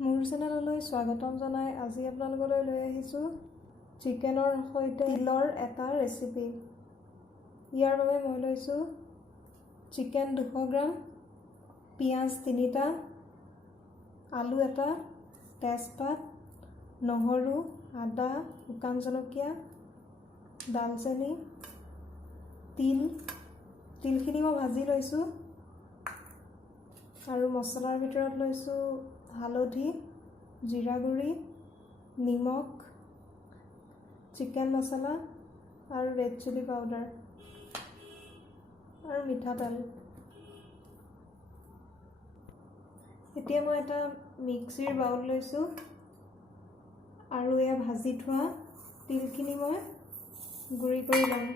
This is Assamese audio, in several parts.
মোৰ চেনেললৈ স্বাগতম জনাই আজি আপোনালোকলৈ লৈ আহিছোঁ চিকেনৰ সৈতে তিলৰ এটা ৰেচিপি। ইয়াৰ বাবে মই লৈছোঁ চিকেন 200 গ্ৰাম, পিঁয়াজ 3টা, আলু 1টা, তেজপাত, নহৰু, আদা, শুকান জলকীয়া, দালচেনি, তিলখিনি মই ভাজি লৈছোঁ আৰু মছলাৰ ভিতৰত লৈছোঁ হালধি, জিৰা গুড়ি, নিমখ, চিকেন মছলা আৰু ৰেড চিলি পাউডাৰ আৰু মিঠাতেল। এতিয়া মই এটা মিক্সিৰ বাউল লৈছোঁ আৰু এয়া ভাজি থোৱা তিলখিনি মই গুড়ি কৰি ল'ম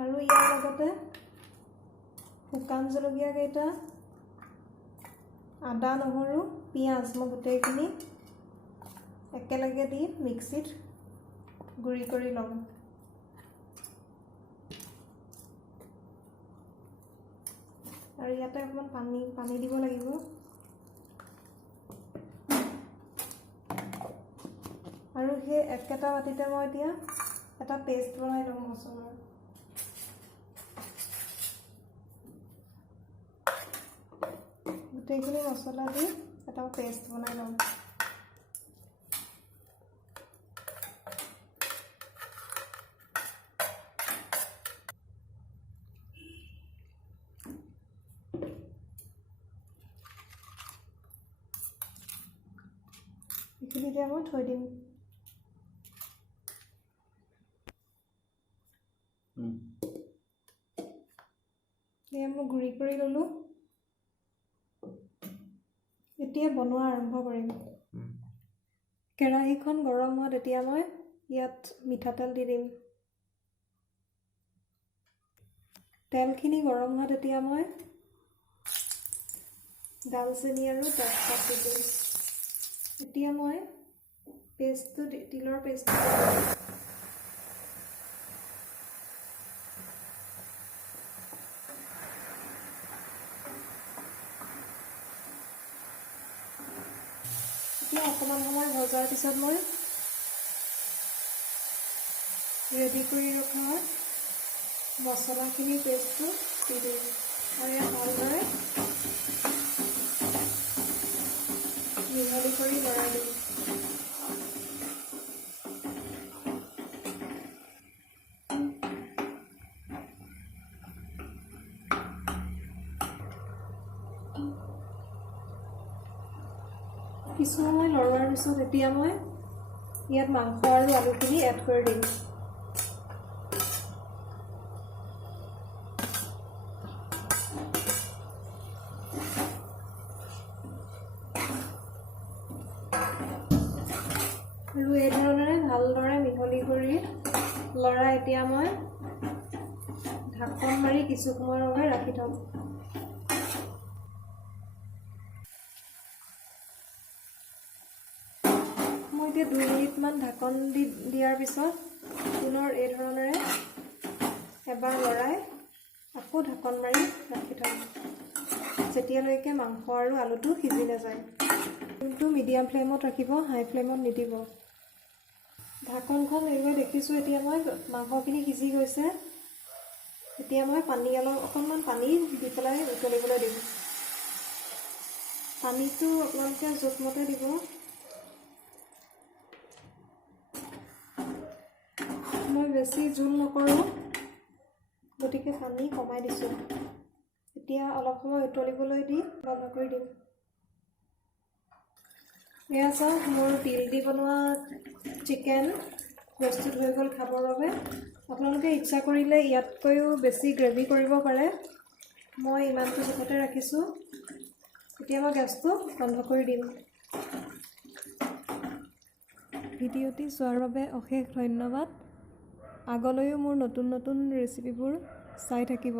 আৰু ইয়াৰ লগতে শুকান জলকীয়া কেইটা, আদা, নহৰু, পিঁয়াজ মই গোটেইখিনি একেলগে দি মিক্সিত গুড়ি কৰি ল'ম। আৰু ইয়াতে অকণমান পানী দিব লাগিব। আৰু সেই একেটা বাটিতে মই এতিয়া এটা পেষ্ট বনাই ল'ম মছলাৰ। গোটেইখিনি মছলা দি এটা পেষ্ট বনাই ল'ম। এইখিনি এতিয়া মই থৈ দিম। এয়া মই গুড়ি কৰি ল'লোঁ। এতিয়া বনোৱা আৰম্ভ কৰিম। কেৰাহীখন গৰম হোৱাত এতিয়া মই ইয়াত মিঠাতেল দি দিম। তেলখিনি গৰম হোৱাত এতিয়া মই দালচেনি আৰু তেজপাত দি দিম। এতিয়া মই তিলৰ পেষ্টটো অকণমান সময় ভজাৰ পিছত মই ৰেডি কৰি ৰখা মছলাখিনিৰ পেষ্টটো দি দিম আৰু ইয়াত ভালদৰে মিহলি কৰি লৰাই দিম। কিছু সময় লৰোৱাৰ পিছত এতিয়া মই ইয়াত মাংস আৰু আলুখিনি এড কৰি দিম। আৰু এই ধৰণেৰে ভালদৰে মিহলি কৰি লৰাই এতিয়া মই ঢাকন মাৰি কিছু সময়ৰ বাবে ৰাখি থ'ম। মই এতিয়া 2 মিনিটমান ঢাকন দিয়াৰ পিছত পুনৰ এই ধৰণেৰে এবাৰ লৰাই আকৌ ঢাকন মাৰি ৰাখি থ'ম যেতিয়ালৈকে মাংস আৰু আলুটো সিজি নাযায়। কিন্তু মিডিয়াম ফ্লেমত ৰাখিব, হাই ফ্লেমত নিদিব। ঢাকনখন এৰুৱাই দেখিছোঁ এতিয়া মই মাংসখিনি সিজি গৈছে। এতিয়া মই অকণমান পানী দি পেলাই উতলিবলৈ দিম। পানীটো আপোনালোকে জোখমতে দিব। মই বেছি জোল নকৰোঁ, গতিকে পানী কমাই দিছোঁ। এতিয়া অলপ সময় উতলিবলৈ দি বন্ধ কৰি দিম। এয়া চাওক, মোৰ তিল দি বনোৱা চিকেন প্ৰস্তুত হৈ গ'ল খাবৰ বাবে। আপোনালোকে ইচ্ছা কৰিলে ইয়াতকৈও বেছি গ্ৰেভি কৰিব পাৰে। মই ইমানটো জোখতে ৰাখিছোঁ। এতিয়া মই গেছটো বন্ধ কৰি দিম। ভিডিঅ'টি চোৱাৰ বাবে অশেষ ধন্যবাদ। আগলৈও মোৰ নতুন ৰেচিপিবোৰ চাই থাকিব।